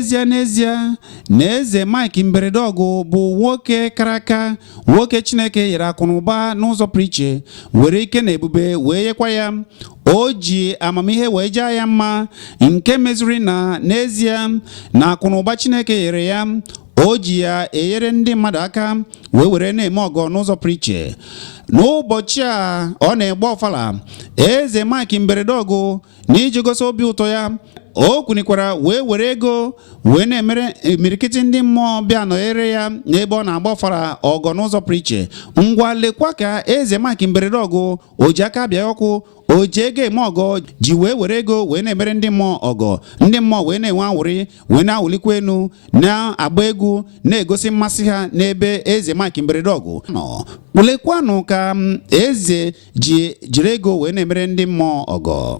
n'ezie na eze Mike Mberedọgụ bụ nwoke karaka, nwoke Chineke nyere akụnụba n'ụzọ pụrụ iche, were ike na ebube wee yekwa ya. O ji amamihe wee jaa ya mma, nke mezuri na n'ezie na akụnụba Chineke nyere ya, o ji ya enyere ndị mmadụ aka were na-eme ọgọ n'ụzọ pụrụ iche. N'ụbọchị a ọ na-egbe Ofala, eze Mike Mberedọgụ n'iji gosi obi ụtọ ya, o kwunikwara were ego wee na-emere imirikiti ndị mmụọ bịa nọnyere ya n'ebe ọ na-agba Ofala ọgọ n'ụzọ pụrụ iche. Ngwa lekwa ka eze Mike Mberedọgụ o ji aka bịa ọkụ, o ji ego eme ọgọ, ji were ego wee na-emere ndị mmụọ ọgọ, ndị mmụọ wee na-enwe anwụrị, wee na-awụlikwa enu, na-agba egwu, na-egosi mmasị ha n'ebe eze Mike Mberedọgụ nọ. Lekwanụ ka eze jiri ego wee na-emere ndị mmụọ ọgọ.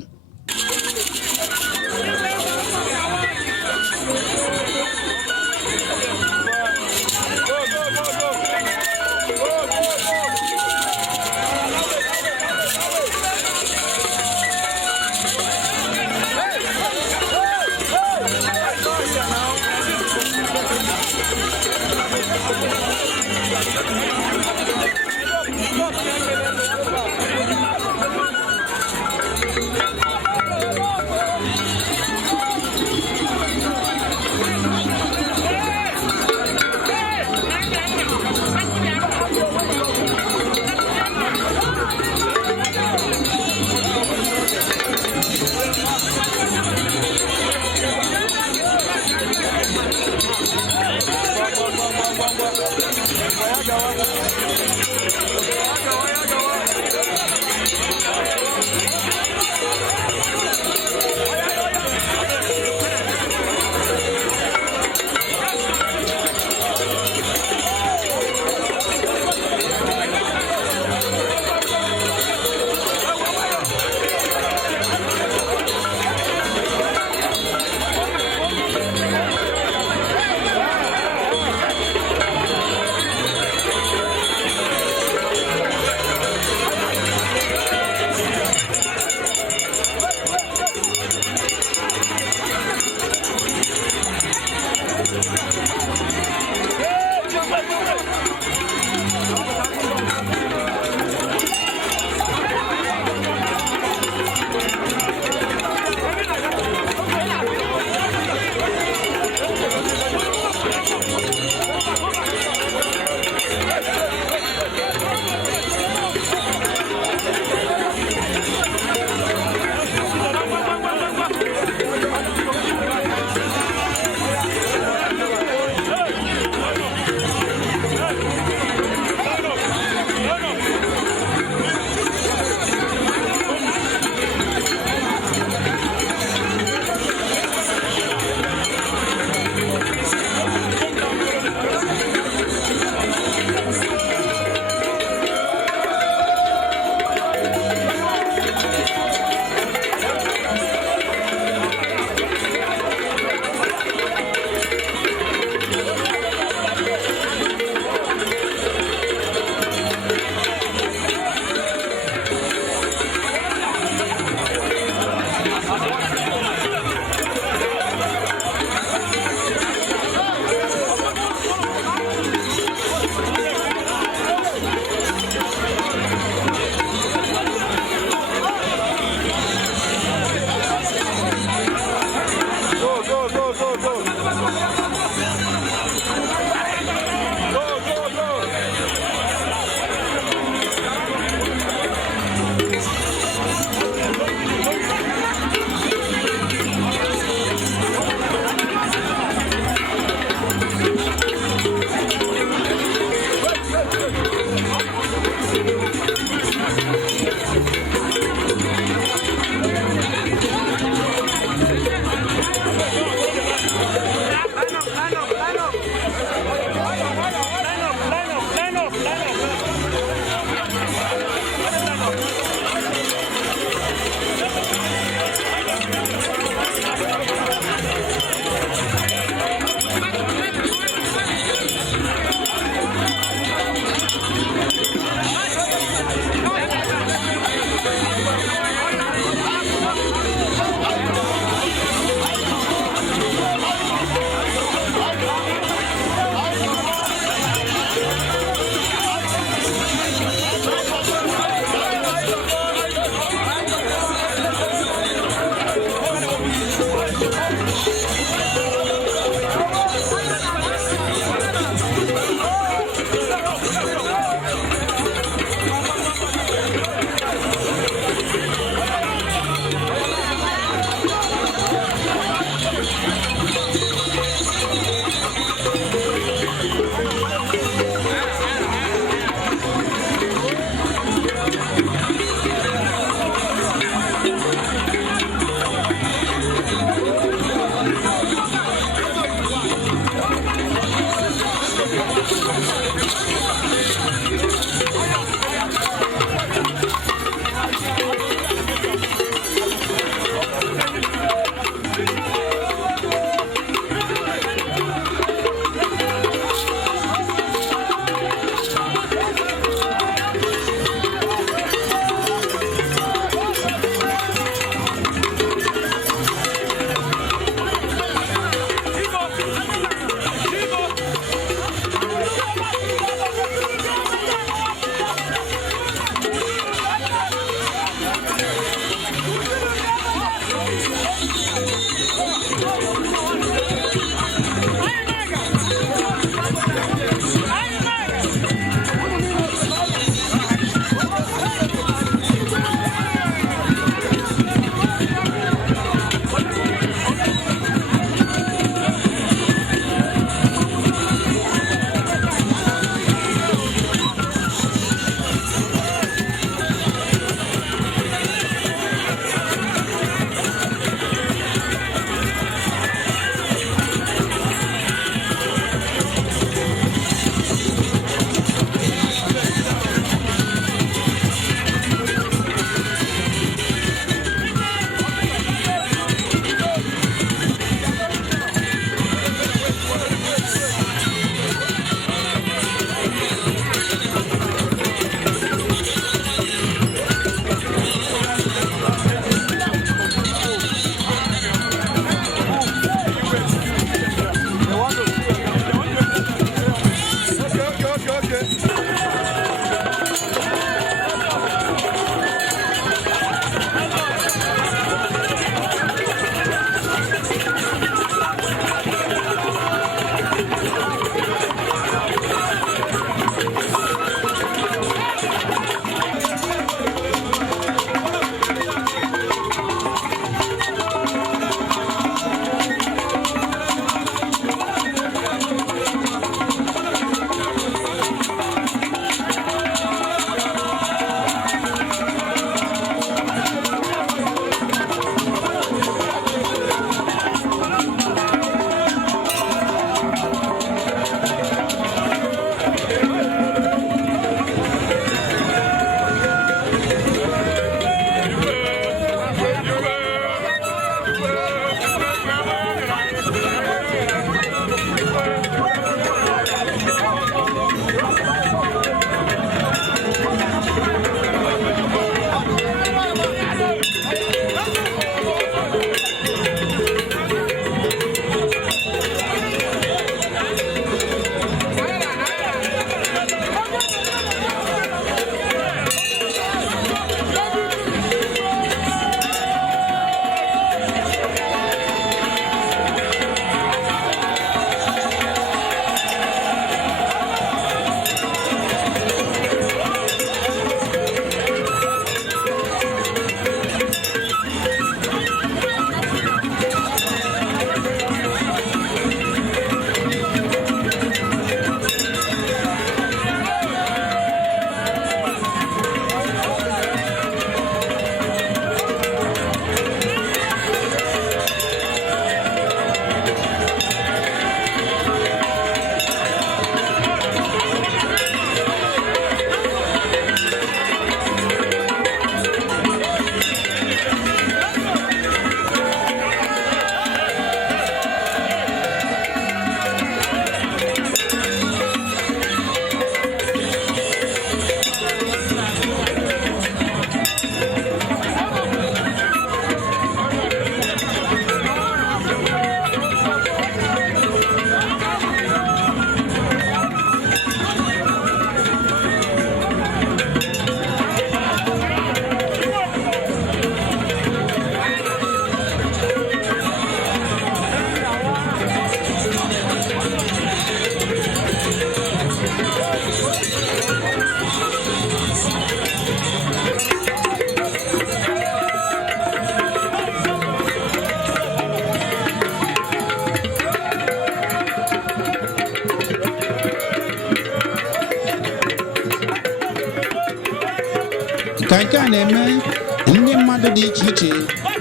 ka nke a na-eme ndị mmadụ dị iche iche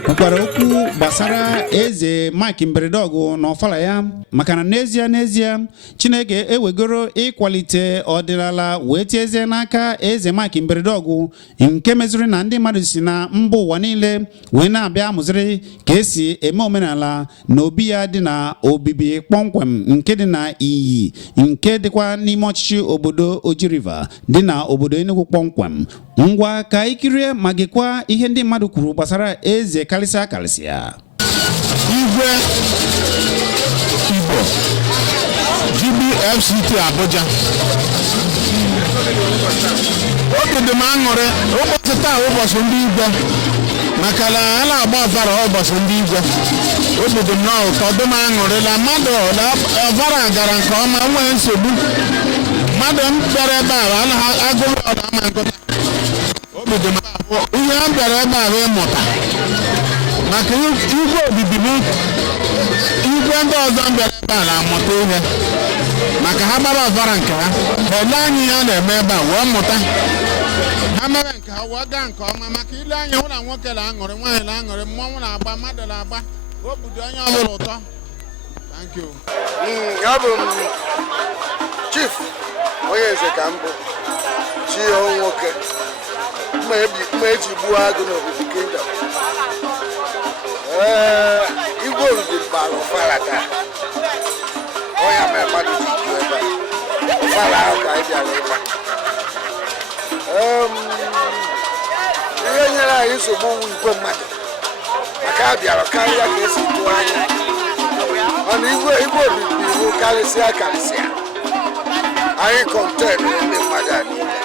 nwekwara okwu gbasara eze Mike Mberedọgụ na Ofala ya maka na n'ezie Chineke ewegoro ịkwalite ọdịnala wee tiezie n'aka eze Mike Mberedọgụ nke meziri na ndị mmadụ si na mba ụwa niile wee na-abịa amụziri ka esi eme omenala na obi ya dị na obibi kpọmkwem nke dị na iyi nke dịkwa n'ime ọchịchị obodo Oji River dị na obodo Enugu kpọmkwem. Ngwa ka ikirie ma gekwa ihe ndị mmadụ kwuru gbasara eze kalịsịa Igwe Igbo GBFCT Abuja oge dị m aṅụrị ụbọchị taa ụbọchị ndị igwe maka na a na-agba ọfara ụbọchị ndị igwe obi dị m n'ụtọ dị m aṅụrị na mmadụ ọfara gara nke ọma nwee nsogbu mmadụ m bịara ebe a anaghị agụrụ ọrụ ama nkụta obi dị m abụọ ihe m bịara ebe ahụ ịmụta maka igwe obibi m igwe ndị ọzọ m bịara ebe a na-amụta ihe maka ha gbara ọfara nke ha ele anyị ya na-eme ebe a wee mụta ha mere nke ha wee gaa nke ọma maka ile anya hụ na nwoke na-aṅụrị nwaanyị na-aṅụrị mmọnwụ na-agba mmadụ na-agba obodo onye ọbụla ụtọ. Thank you. Ya bụ chief onye eze ka mbụ chi nwoke mma eji gbuo agụ n'obodo kingdom. Igwe obibi gbara Ofala taa onye mere mmadụ ji ju ebe a Ofala ahụ ka anyị bịara ịgba. Ihe nyere anyị nsogbu igwe mmadụ maka a bịara karịa ka esi tụọ anya mana igwe obibi iwu karịsịa anyị kọnten ndị mmadụ a niile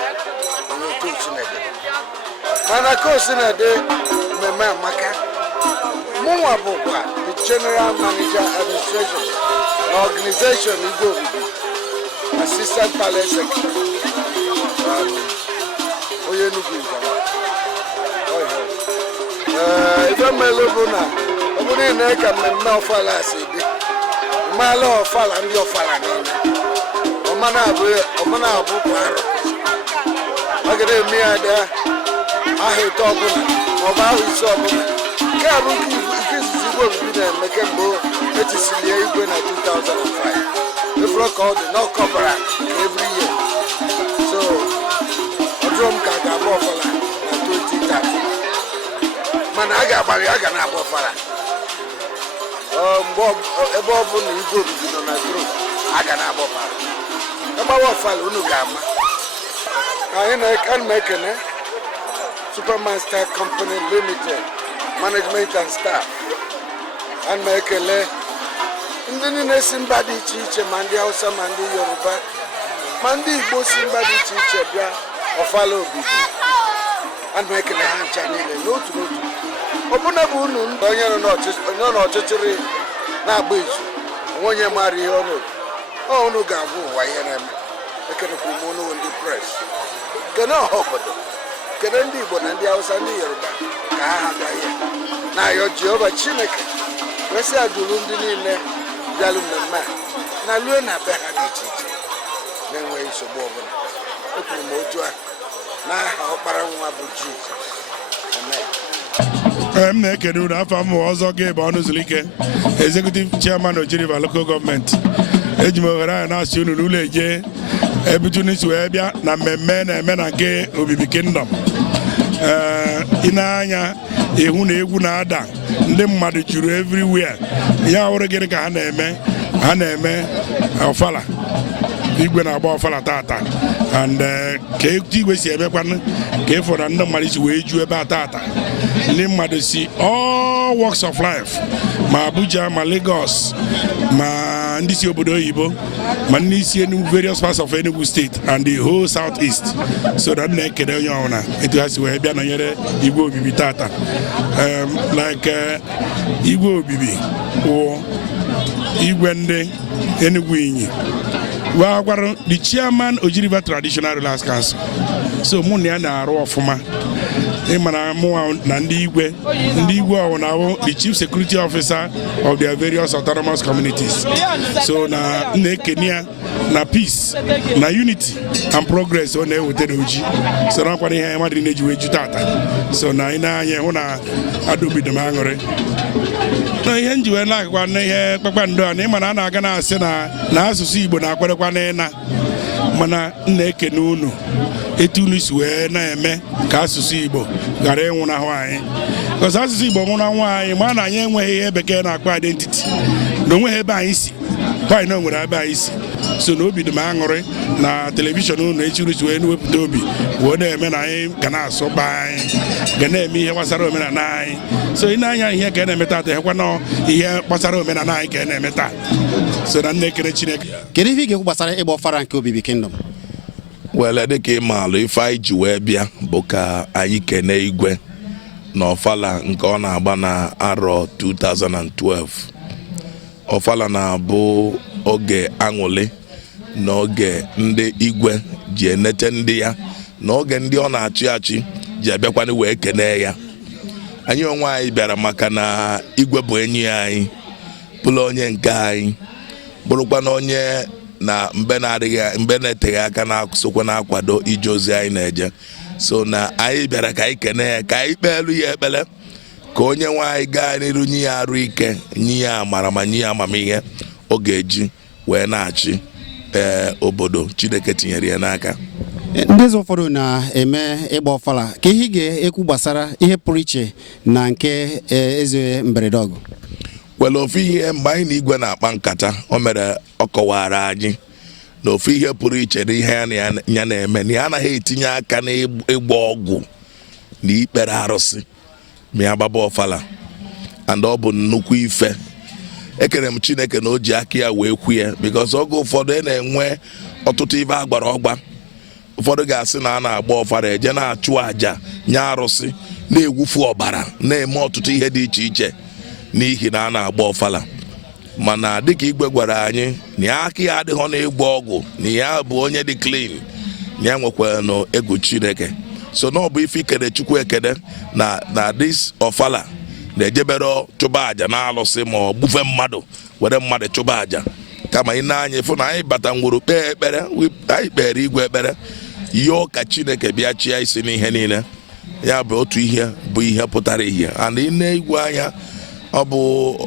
n'otu Chineke mana ka o si na-ede mmemme amaka mụnwa bụkwa the general manager administration na organization igwe obibi assistant palace secretary onye Enugu ife mmelu bụ na ọ bụrụ niile ka mmemme Ofala si dị mmalụ Ofala ndị Ofala niile ọmana abụ kwa arọ ọ ga na-eme ya dị aha ite ọbụla maọbụ ahụ ise ọbụla nke a bụ nke izizi igwe obibi na-eme kemgbe etisiri ya igwe na 2005 efere ka ọ dị n'ọkọbara every year so ọ jụrụ m ka a ga-agba Ofala na 2030 mana a ga-agbalị a ga na-agba Ofala ebe ọ bụ na igwe obibi nọ na group a ga na-agba Ofala agbawa Ofala unu ga-ama anyị na-ekene Supermaster Company Limited management and staff ana m ekele ndị niile si mba dị iche iche ma ndị Hausa ma ndị Yoruba ma ndị Igbo si mba dị iche iche bịa Ofala obibi ana m ekele ha ncha niile n'otu ọbụna bụ unu onye nọ n'ọchịchịrị na-agba izu onye mara ihe unu ga-agwa ụwa ihe na-eme ekenekwa m unu ndị pres kene ọha obodo kene ndị Igbo na ndị Hausa ndị Yoruba ka ha bịa ihe na-ayọ Jehova Chineke wesị adụrụ ndị niile bịalụ mmemme a na lue na be ha dị iche iche na-enweghị nsogbu ọbụla ekwuru m otu a n'aha ọkpara nwa bụ Jizọs amen. M na-ekene unu afọ m ọzọ gị bụ ọnụ zuru ike executive chairman Oji River local gọọmenti eji m ohere anyị na-asị unu n'ụlọ eje ebitunisi wee bịa na mmemme na-eme na nke obibi kingdom. Ị na-anya ihu na egwu na-ada ndị mmadụ juru everywhere ya hụrụ gịnị ka ha na-eme Ofala igwe na-agba Ofala tata and ka igwe si emekwanụ ka ịfụ na ndị mmadụ si wee ju ebe a tata ndị mmadụ si all walks of life ma Abuja ma Lagos ma ndị si obodo oyibo ma ndị si Enugu various parts of Enugu state and the whole southeast so that na-ekele onye ọbụla etu ha si wee bịa nọnyere igwe obibi tata like igwe obibi wụ igwe ndị Enugu Inyi wa gwara the chairman Oji River Traditional Rulers Council so mụ na ya na-arụ ọfụma ịmana mụ na ndị igwe ọwụ na-abụ the chief security officer of their various autonomous communities so na na-ekene ya na peace na unity and progress ọ na-eweta n'oji so na akwado ihe mmadụ na-eji wee ju tata so na ị na-anya hụ na adọbido m aṅụrị na ihe nji wee na-agakwa n'ihe kpakpando a na ịma na a na-aga na-asị na asụsụ Igbo na-akwadokwa n'ịna mana na-ekene unu etu unu si wee na-eme ka asụsụ Igbo ghara ịnwụnahụ anyị because asụsụ Igbo nwụnahụ anyị ma na anyị enweghị ihe bekee na-akpọ identity na onweghị ebe anyị si anyị na onwere ebe anyị si so na obi dị m aṅụrị na telivishọn unu echi unu si wee wepụta obi wee na-eme na anyị ga na-asọba anyị ga na-eme ihe gbasara omenala anyị so ị na-anya ihe ka a na-eme taa hekwa na ihe gbasara omenala anyị ka a na-eme taa so na nne ekele Chineke. Kedu ihe ị ga-ekwu gbasara ịgba ọfara nke Obibi Kingdom? Wele dịka ịmaalụ ife anyị ji wee bịa bụ ka anyị kene igwe na Ofala nke ọ na-agba na arọ 2012. Ofala na-abụ oge aṅụle na oge ndị igwe ji enete ndị ya na oge ndị ọ na-achị achị ji abịakwana wee kene ya. Anyị onwe anyị bịara maka na igwe bụ enyi anyị bụrụ onye nke anyị bụrụkwa na onye na mbe na-eteghị aka na-sokwa na-akwado ije ozi anyị na-eje so na anyị bịara ka anyị kene ya ka anyị kpeelu ya ekpele ka onye nwe anyị gaa n'iru nye ya arụ ike nye ya amara ma nye ya amamihe ọ ga-eji wee na-achị obodo Chineke tinyere ya n'aka. Ndị ọzọ ụfọdụ na-eme ịgba ọfala ka ihe ị ga-ekwu gbasara ihe pụrụ iche na nke eze mberede ọgụ? Wele ofu ihe mgbe anyị na igwe na-akpa nkata o mere ọ kọwara anyị na ofu ihe pụrụ iche na ihe ya na-eme na ya anaghị etinye aka n'ịgba ọgwụ na ikpere arụsị ma ya gbaba ọfala and ọ bụ nnukwu ife. Ekere m Chineke na o ji aka ya wee kwu ya because oge ụfọdụ na-enwe ọtụtụ ibe agbara ọgba ụfọdụ ga-asị na a na-agba ọfala eje na-achụ àjà nye arụsị na-egwufu ọbara na-eme ọtụtụ ihe dị iche iche n'ihi na a na-agba ọfala mana dịka igwe gwara anyị na ya aka ya adịghị na-egba ọgwụ na ya bụ onye dị clean na ya nwekwara na egwu Chineke so na ọ bụ ife ikele Chukwu ekele na this ọfala na-ejebere chụba àjà na alụsị ma ọ gbufe mmadụ were mmadụ chụba àjà kama ị na-anya ịfụ na anyị bata ngwuru kpee ekpere anyị kpere igwe ekpere yọọ ka Chineke bịa chịa isi n'ihe niile ya bụ otu ihe bụ ihe pụtara ihe and ị na-igwe anya ọ bụ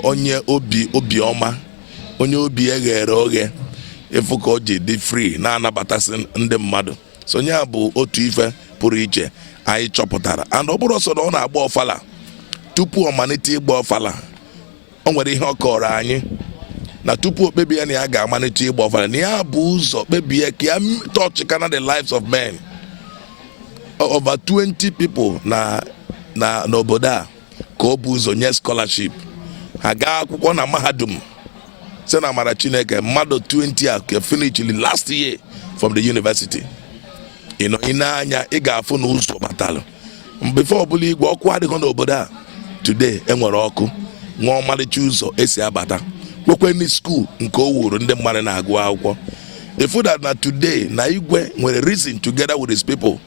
onye obiọma onye obi eghere oghe ịfụ ka o ji dị free na-anabatasị ndị mmadụ so ya bụ otu ife pụrụ iche anyị chọpụtara and ọ bụrụ ọsọ na ọ na-agba ọfala tupu ọ malite ịgba ọfala o nwere ihe ọ kọrọ anyị na tupu o kpebie na ya ga-amalite ịgba ọfala na ya bụ ụzọ kpebie ka ya touch kana the lives of men over 20 people n'obodo a ka ọ bụ ụzọ nye scholarship ha gaa akwụkwọ na mahadum site na amara Chineke mmadụ 20 a ka finishili last year from the university ị na-anya ị ga-afụ na ụzọ batalụ before ọbụla igwe ọkụ adịghị n'obodo a today enwere ọkụ nwa ọmalịcha ụzọ esi abata kwekweni school nke o wuru ndị mmadụ na-agụ akwụkwọ ifu that na today na igwe nwere reason together with his people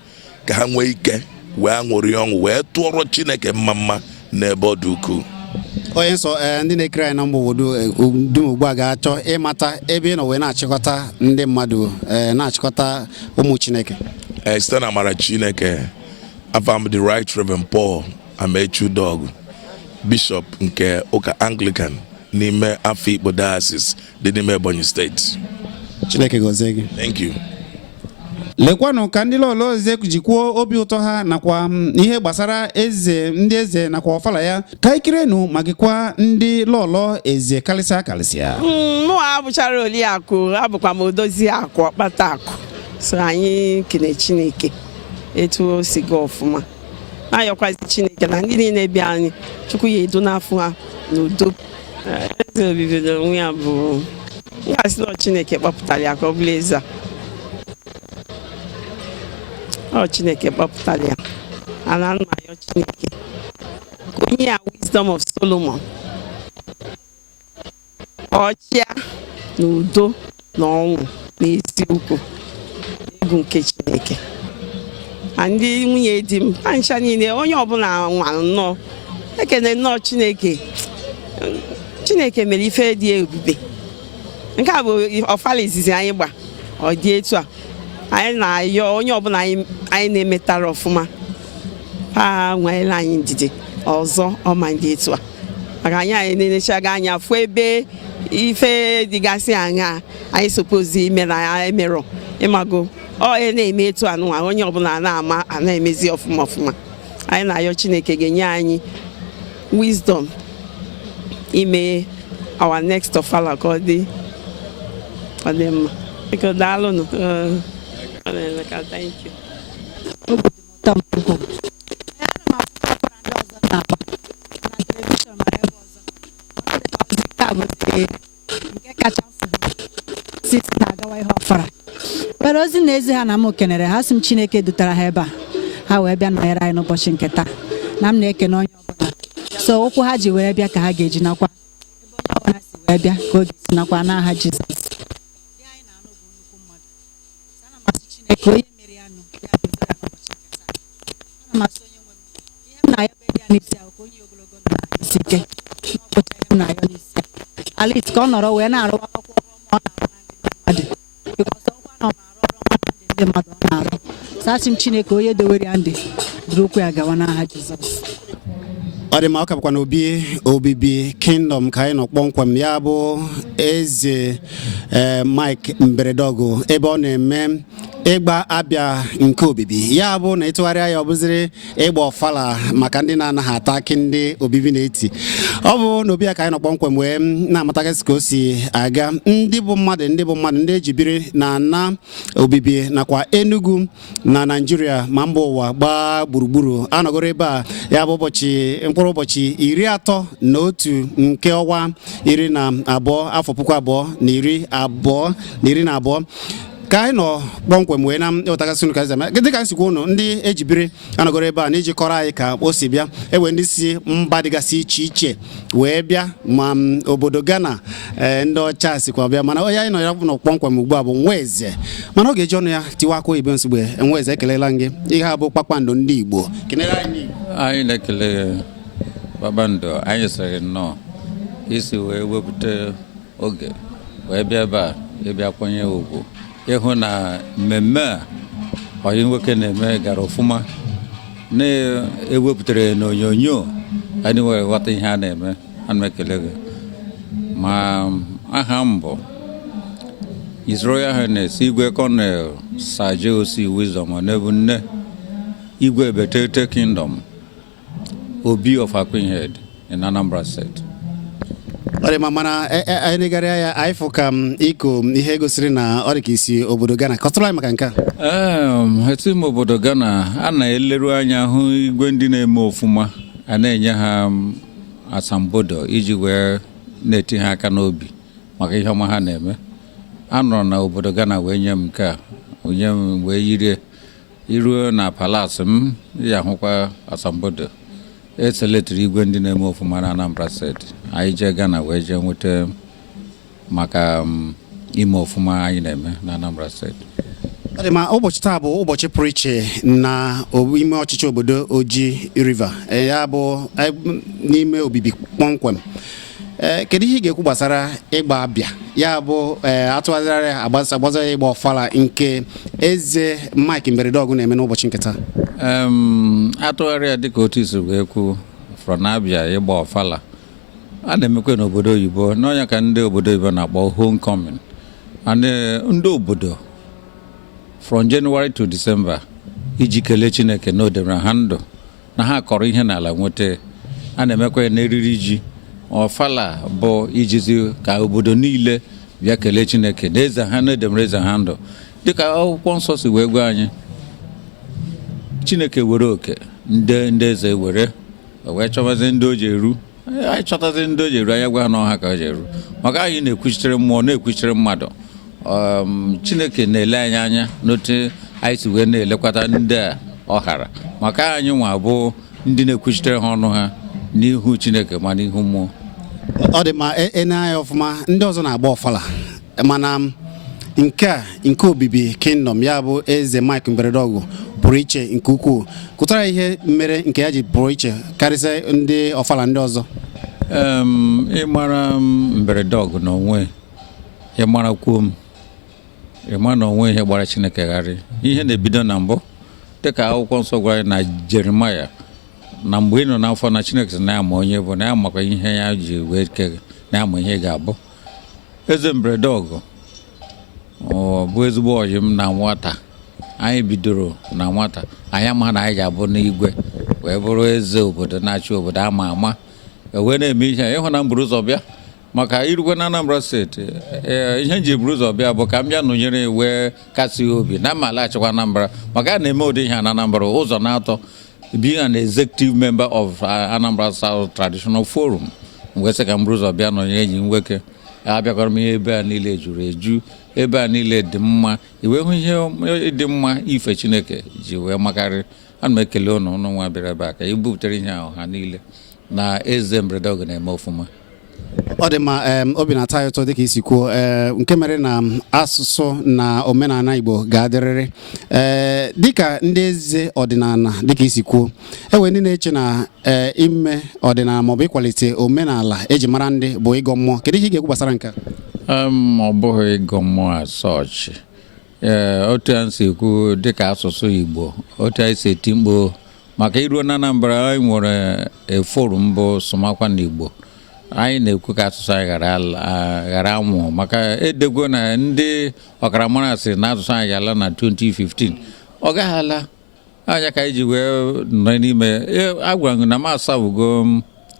ka ha nwee ike wee aṅụrị ọṅụ wee tụọrọ Chineke mma n'ebe ọ dị ukwuu. Onye nsọ ndị na-ekiri anyị na mba obodo dum ugbu a ga-achọ ịmata ebe ị nọ wee na-achịkọta ndị mmadụ na-achịkọta ụmụ Chineke site na amara Chineke afọ m the Right Reverend Paul Amechudog Bishop nke ụka Anglican n'ime Afikpo Diocese dị n'ime Ebonyi steeti. Chineke gọzie gị. Thank you. Lekwanụ ka ndị lọlọ eze jikwuo obi ụtọ ha nakwa ihe gbasara ndị eze nakwa ọfala ya ka ikirenu ma gịkwa ndị lọlọ eze kalịsịa mụ abụchara Oliakụ abụkwa m odozi akụ ọkpata akụ so anyị kene Chineke etu o si ga ọfụma ayọkwazi Chineke na ndị niile bịa anyị Chukwu ya edo n'afọ ha n'udo eze obibi onwe ya bụ ya sị na Chineke kpọpụtara ya ka ọ bụla eze a Chineke kpọpụtara ya ana nna ya Chineke ka onye ya wisdom of Solomon ọchịa na udo na ọnwụ na eziokwu egwu nke Chineke ndị nwunye di m ancha niile onye ọbụla nwa nnọọ ekene nnọọ Chineke mere ife dị ebube nke a bụ ọfala izizi anyị gba ọ dị etu a anyị na-ayọ onye ọbụla anyị na-emetara ọfụma ha nweela anyị ndidi ọzọ ọma dị etu a maka anyị na-enechaga anya fụ ebe ife dịgasị anya anyị sopozi ime na ya emerọ ịmago na-eme etu anụnwa onye ọbụla na-ama na-emezi ọfụma anyị na-ayọ Chineke ga-enye anyị wisdom ime our next Ofala ka ọ dị mma. Biko daalụnụ. Thank you. Pero ozi na-ezi ha na m kenere ha sị m Chineke dutara ha ebe a ha wee bịa nọnyere anyị n'ụbọchị nke taa na m na-ekene onye ọbụla so ụkwụ ha ji wee bịa ka ha ga-eji nakwa ebe onye ọbụla si wee bịa ka ọ ga-esi nakwa n'aha Jizọs. Chineke onye mere ya nụ ya dozere ya n'ụbọchị nke taa ana m asị onye nwe m ihe m na-ayọ be ya n'isi ahụ ka onye ogologo ndụ na isi ike n'ụbọchị ihe m na-ayọ n'isi ala iti ka ọ nọrọ wee na-arụwa akwụkwọ ọma ọ na-arụ na ndị mmadụ bikọs ọkwa na ọ na-arụ ọrụ ọma na ndị mmadụ ọ na-arụ sasị m Chineke onye dowere ya ndị duru okwu ya gawa n'aha Jizọs. Ọ dị ma ọ kapụkwa na obibi kingdom ka anyị nọ kpọmkwem ya bụ eze Mike Mberedọgụ ebe ọ na-eme ịgba abịa nke obibi ya bụ na ịtụgharịa ya ọ bụziri ịgba ọfala maka ndị na-anaghị ata akị ndị obibi na-eti. Ọ bụ na obi ya ka anyị nọ kpọmkwem wee na-amatagasị ka o si aga ndị bụ mmadụ ndị ejibiri na ana obibi nakwa Enugu na Naịjirịa ma mba ụwa gbaa gburugburu anọgoro ebe a ya bụ mkpụrụ ụbọchị 31 nke ọnwa 12 afọ 2022 ka anyị nọ kpọmkwem wee na-ewetagasị unu ka eze dị ka nsikwa unu ndị ejibiri anọgoro ebe a na iji kọrọ anyị ka o si bịa ewe ndị si mba dịgasị iche iche wee bịa ma obodo Ghana ndị ọcha sikwa bịa mana onye anyị nọ ya nọ kpọmkwem ugbu a bụ Nwaeze mana ọ ga-eji ọnụ ya tiwa aka oyibo nsogbe Nwaeze ekelela gị ihe a bụ Kpakpando ndị Igbo anyị na-ekele Kpakpando anyị sịrị nnọọ isi wee wepụta oge wee bịa ebe a ịbịa kwanye ugwu ịhụ na mmemme a onye nwoke na-eme gara ọfụma na-ewepụtara n'onyonyo anyị wee ghọta ihe a na-eme. Ana m ekele gị ma aha m bụ His Royal Highness Igwe Colonel Saje Osi Wisdom Onebu Nne Igwe Betete Kingdom Obi of Akwinhead in Anambra State. Ọ dị ma mana anyị negharịa ya anyị fụ ka iko ihe gosiri na ọ dị ka isi obodo Ghana kọtụrụ anyị maka nke a. Eti m obodo Ghana a na-eleru anya hụ igwe ndị na-eme ọfụma a na-enye ha asambodo iji wee na-eti ha aka n'obi maka ihe ọma ha na-eme. A nọrọ na obodo Ghana wee nye m nke a onye m wee yiri iruo na palas m ya hụkwa asambodo eseletiri igwe ndị na-eme ọfụma na Anambra State. Anyị jee Ghana wee jee nweta maka ime ọfụma anyị na-eme na Anambra State. Ọ dị ma ụbọchị taa bụ ụbọchị pụrụ iche na ime ọchịchị obodo Oji River ya bụ n'ime obibi kpọmkwem. Kedu ihe ị ga-ekwu gbasara ịgba abịa ya bụ atụgharịrị agbazara ịgba ọfala nke eze Mike Mberedọgụ na-eme n'ụbọchị nke taa? Atụgharịa dịka otu isi wee kwu from abịa ịgba ọfala a na-emekwa n'obodo oyibo n'ọnya ka ndị obodo oyibo na-akpọ homecoming. Ndị obodo from January to December iji kelee Chineke na odebere ha ndụ na ha kọrọ ihe n'ala nweta. A na-emekwa n'eriri ji. Ọfala bụ ijizi ka obodo niile bịa kelee Chineke na eze ha na edemere eze ha ndụ dịka akwụkwọ nsọ si wee gwa anyị. Chineke were oke ndị eze wee chọbazi ndị o ji eru. Anyị chọtazi ndị o ji eru anya gwa ha n'ọha ka o ji eru maka anyị na-ekwuchitere mmụọ na-ekwuchitere mmadụ. Chineke na-ele anyị anya n'otu anyị si wee na-elekwata ndị a ọ hara maka anyị nwa bụ ndị na-ekwuchitere ha ọnụ ha n'ihu Chineke ma n'ihu mmụọ. Ọ dị ma na-anya ọfụma ndị ọzọ na-agba ọfala mana nke obibi kingdom ya bụ eze Mike Mberedọgụ pụrụ iche nke ukwuu. Kụtara ihe mere nke ya ji pụrụ iche karịsịa ndị ọfala ndị ọzọ. Ịmara Mberedọgụ n'onwe ịmara kwuo m ịma na onwe ihe gbara Chineke gharị ihe na-ebido na mbụ dịka akwụkwọ nsọ gwara na Jeremaya na mgbe ị nọ n'afọ na Chineke na ya ma onye bụ na ya makwa ihe ya ji wee kee na ya ma ihe ga-abụ. Eze mberede ọgụ bụ ezigbo ọyị m na nwata. Anyị bidoro na nwata anyị ama na anyị ga-abụ n'igwe wee bụrụ eze obodo na-achị obodo ama ama wee na-eme ihe ịhụ na mburu ụzọ bịa maka irukwe na Anambra steeti ihe nji buru ụzọ bịa bụ ka m bịa nọnyere wee kasị obi na malaghachikwa Anambra maka a na-eme ụdị ihe na Anambra ụzọ na-atọ being an executive member of Anambra South Traditional Forum wee sị ka m buru ụzọ bịa nọnyere enyi m nwoke abịakwara m ihe ebe a niile juru eju ebe a niile dị mma iwe hụ ihe dị mma ife Chineke ji wee makarị. Ana m ekele ụnụ nwa bịara ebe a ka ibubutere ihe ahụ ha niile na eze mberede ọgụ na-eme ọfụma. Ọ dị mma obi na-atọ ya ụtọ dịka isi kwuo nke mere na asụsụ na omenala Igbo ga-adịrịrị dịka ndị eze ọdịnala dịka isi kwuo enwe ndị na-eche na ime ọdịnala maọbụ ịkwalite omenala eji mara ndị bụ ịgọ mmụọ. Kedu ihe ị ga-ekwu gbasara nke a? Ọ bụghị ịgọ mmụọ asọchi otu a si ekwu dịka asụsụ Igbo otu anyị si eti mkpu maka iruo na Anambra anyị nwere forum bụ Sụmakwa n'Igbo. Anyị na-ekwu ka asụsụ anyị ghara anwụ maka edego na ndị ọkaramara sị na asụsụ anyị ga-ala na 2015 ọ gaghị ala anya ka anyị ji wee nọ n'ime agwara m na m asabugo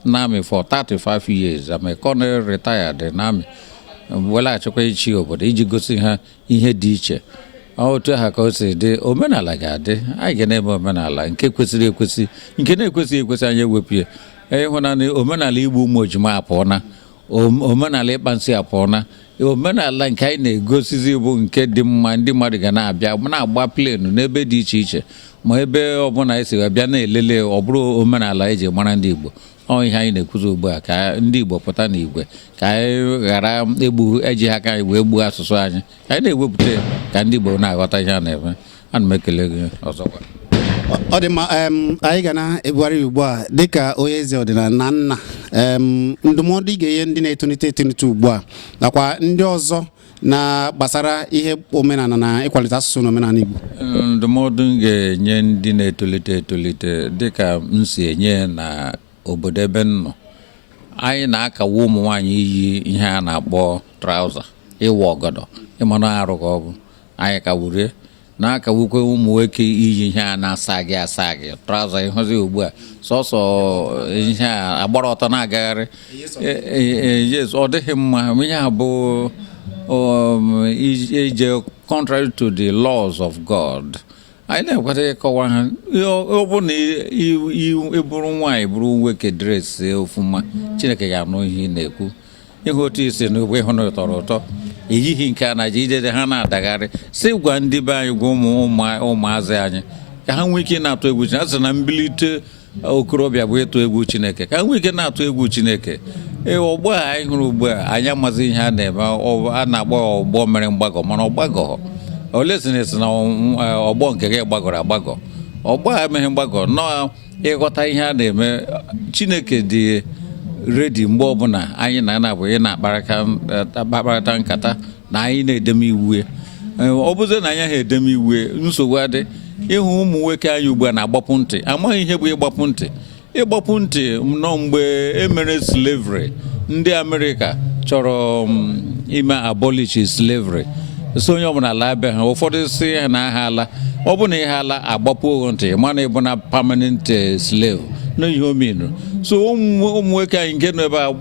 n'amị for 35 years. I'm a colonel retired n'amị welaghachikwa ichi obodo iji gosi ha ihe dị iche otu ha ka o si dị omenala ga-adị anyị ga na-eme omenala nke kwesịrị ekwesị nke na-ekwesịghị ekwesị anyị ewepụ ya. Ịhụnanị omenala igbu ụmụ ojima apụọna omenala ịkpa nsị apụọna omenala nke anyị na-egosizi bụ nke dị mma ndị mmadụ ga na-abịa na-agba plenu n'ebe dị iche iche ma ebe ọbụla anyị si bịa na-elele ọ bụrụ omenala eji mara ndị Igbo. Ọ ihe anyị na-ekwuzi ugbu a ka ndị Igbo pụta n'igwe ka anyị ghara eji aka anyị wee gbuo asụsụ anyị ka anyị na-ewepụta ka ndị Igbo na-aghọta ihe a na-eme. Ana m ekele gị ọzọkwa. Ọ dị mma anyị ga na-ebugharị ugbu a dịka onye eze ọdịnala na nna ndụmọdụ ị ga-enye ndị na-etonite ugbu a nakwa ndị ọzọ na gbasara ihe omenala na ịkwalite asụsụ na omenala Igbo. Ndụmọdụ m ga-enye ndị na-etolite dịka m si enye na obodo ebe m nọ anyị na-akawa ụmụ nwaanyị iyi ihe a na-akpọ trauza ịwa ọgọdọ ịmanụ arụ ka ọ bụ anyị kawurie na-akawukwe ụmụ nwoke iyi ihe a na-asa gị trauza ịhụzi ugbu a sọsọ ihe a agbara ọtọ na-agagharị yes ọ dịghị mma ihe a bụ ije contrary to the laws of God. Anyị na-ekweta ịkọwa ha ọ bụ na ịbụrụ nwaanyị bụrụ nwoke dresị ofụma Chineke ga-anụ ihe ị na-ekwu. Ịhụ otu isi na ugbo ịhụ na ụtọrọ ụtọ eyighị nke a na ji ijede ha na-adagharị si gwa ndị be anyị gwa ụmụazị anyị ka ha nwee ike na-atụ egwu Chineke. A sị na mbilite okorobịa bụ ịtụ egwu Chineke ka ha nwee ike na-atụ egwu Chineke. Ọgbọ a anyị hụrụ ugbu a anyị amazi ihe a na-eme a na-agba ọgbọ mere mgbagọ mana ọ gbagọ olezinesi na ọgbọ nke gị gbagọrọ agbagọ ọgbọ a emeghị mgbagọ nọọ ịghọta ihe a na-eme. Chineke dị redi mgbe ọbụla anyị na-anabụghị na-akparịta nkata na anyị na-edeme iwu ọ bụzi na anyị ha edeme iwu nsogbu adị ịhụ ụmụ nwoke anyị ugbu a na-agbapụ ntị amaghị ihe bụ ịgbapụ ntị nọ mgbe emere slavery ndị Amerịka chọrọ ime abolish slavery so onye ọbụla ala abịa ha ụfọdụ si ha na aha ala ọ bụ na ihe ala agbapụ ntị mana ịbụ na permanent slave n'ihe omenu so ụmụ nwoke anyị nke nọ ebe a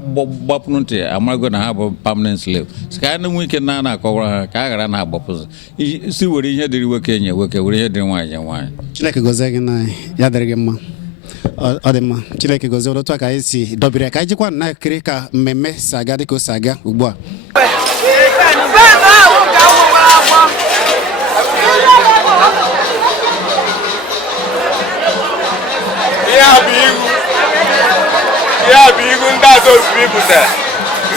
gbapụrụ ntị amarago na ha bụ permanent slave ka anyị na-enwe ike na-akọwara ha ka a ghara na-agbapụzi si were ihe dịrị nwoke nye nwoke were ihe dịrị nwaanyị nye nwaanyị. Chineke gozie gị na ya dịrị gị mma. Ọ dị mma Chineke gozie otu a ka anyị si dobere ka anyị jikwa na-ekiri ka mmemme si aga dịka o si aga ugbu a. ihe bụ ihu ndị ada ozugbo ibute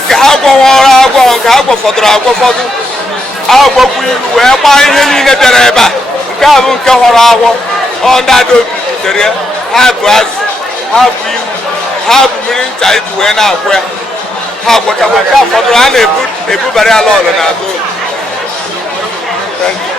nke ha gwọwọrọ agwọ nke ha gwọfọdụrụ agwọfọdụ agwọkwu ihu wee gbaa ihe niile bịara ebe a nke a bụ nke họrọ agwọ ndị ada obi butere ya ha bụ azụ ha bụ ihu ha bụ mmiri ncha iji wee na-agwọ ya ha gwọchakwa nke fọdụrụ ha na-ebubara ya ala ọlụ n'azụ Thank you.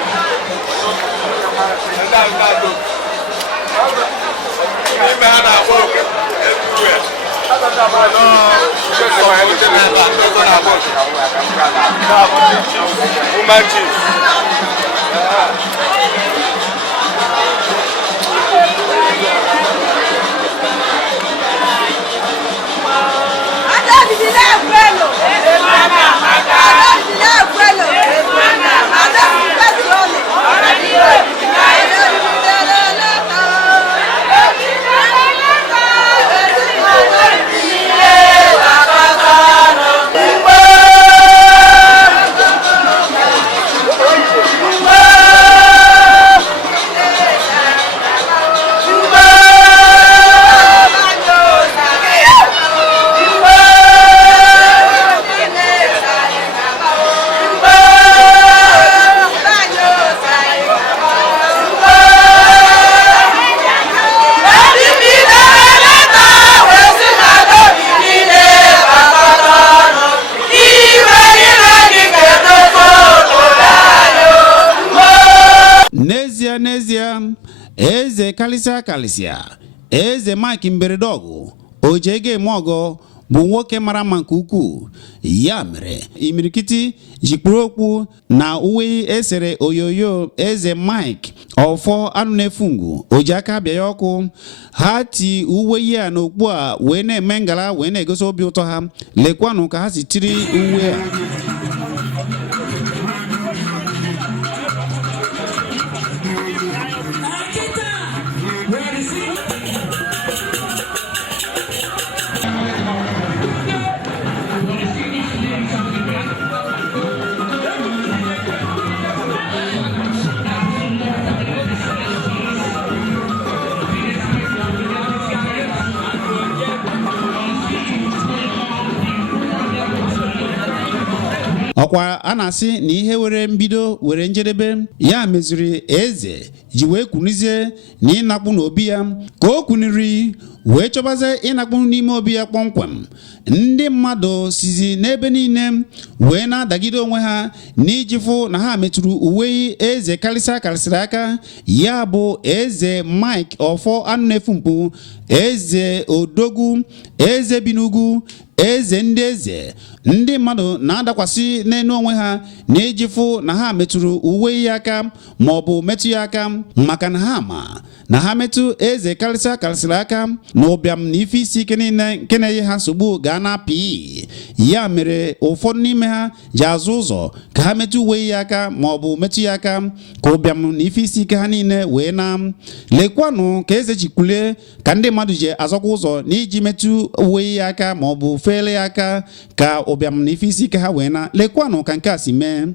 N'ezie eze kalisia eze Mike Mberedọgụ ojege mogo bụ nwoke mara mma nke ukwuu. Ya mere imirikiti jikpuru okwu na uwe esere oyoyo eze Mike ọfọ anụ na-efungu oji aka bịa ya ọkụ. Ha ti uwe ya na okpu a wee na-eme ngala wee na-egosi obi ụtọ ha. Lekwanụ ka ha si tiri uwe a. Ọkwa a na-asị na ihe were mbido were njedebe ya meziri eze ji wee kwunizie na ịnakpu n'obi ya ka o kwuniri wee chọbazie ịnakpu n'ime obi ya kpọmkwem. Ndị mmadụ sizi n'ebe niile wee na-adagide onwe ha n'ijifu na ha metụrụ uwe eze karịsịrị aka. Ya bụ eze Mike ọfọ anụ na-efu mkpu, eze odogwu, eze bi n'ugwu, eze ndị eze. Ndị mmadụ na-adakwasị n'enu onwe ha na-ejifu na ha metụrụ uwe ya aka ma ọ bụ metụ ya aka, maka na ha ma na ha metụ eze karịsịrị aka na ụbịam na ife isi ike niile nke na-enye ha nsogbu ga na-apị. Ya mere ụfọdụ n'ime ha ji azụ ụzọ ka ha metụ uwe ya aka ma ọ bụ metụ ya aka ka ụbịam na ife isi ike ha niile wee na. Lekwanụ ka eze jikwulie ka ndị mmadụ ji azọkwa ụzọ n'iji metụ uwe ya aka ma ọ bụ fele ya aka ka ụbịam na ife isi ike ha wee na. Lekwanụ ka nke a si mee.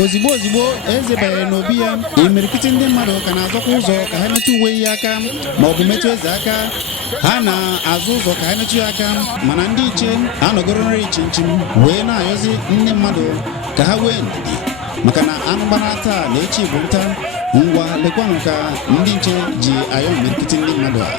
ozigbo eze banyere n'obi ya imirikiti ndị mmadụ ka na-azọkwa ụzọ ka ha metụ uwe ya aka ma ọ bụ metụ eze aka. Ha na-azụ ụzọ ka ha metụ ya aka, mana ndị iche anọgoro nri chinchin wee na-ayọzi ndị mmadụ ka ha wee ndidi maka na anụ gbara taa na echi bụ nta. Ngwa lekwanụ ka ndị nche ji ayọ imirikiti ndị mmadụ a.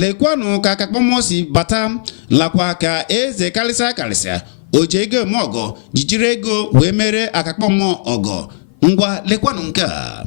Lekwanụ ka Kpakpando si bata lakwa ka eze karịsịa o ji ego eme ọgọ jijiri ego wee mere Kpakpando ọgọ. Ngwa lekwanụ nke a.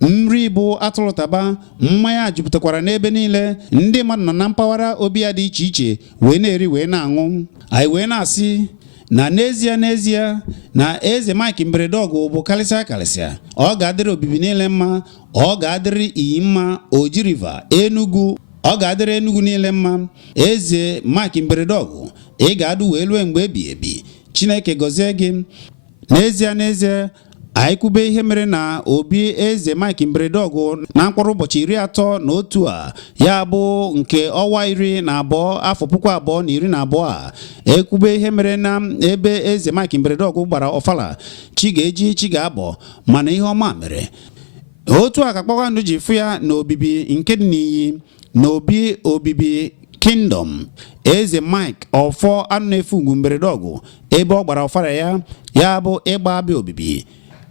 Nri bụ atụrụtaba, mmanya jupụtakwara n'ebe niile. Ndị mmadụ nọ na mpaghara obi ya dị iche iche wee na-eri wee na-aṅụ. Anyị wee na-asị na n'ezie na eze Mike Mberedọgụ bụ karịsịa. Ọ ga-adịrị obibi niile mma, ọ ga-adịrị iyi mma, Oji River, Enugu, ọ ga-adịrị Enugu niile mma. Eze Mike Mberedọgụ, ị ga-adụ wee lue mgbe ebighị ebi. Chineke gọzie gị. N'ezie anyị kwube ihe mere na obi eze Mike Mberedọgụ na mkpụrụ ụbọchị 31 a, ya bụ nke ọnwa 12 afọ 2012 a. Ekwube ihe mere na ebe eze Mike Mberedọgụ gbara Ofala, chi ga-eji chi ga-abọ, mana ihe ọma mere. Otu a ka Kpakpando ji fụ ya na obibi nke dị n'iyi na obibi Kingdom eze Mike Ọfọ Anụefungu Mberedọgụ ebe ọ gbara Ofala ya bụ ịgba abịa obibi.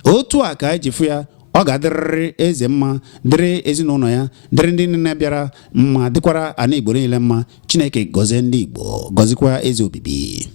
Otu a ka anyị ji fụ ya, ọ ga-adịrịrị eze mma, dịrị ezinụlọ ya, dịrị ndị niile bịara mma, dịkwara ana Igbo niile mma. Chineke gọzie ndị Igbo, gọzikwa eze obibi.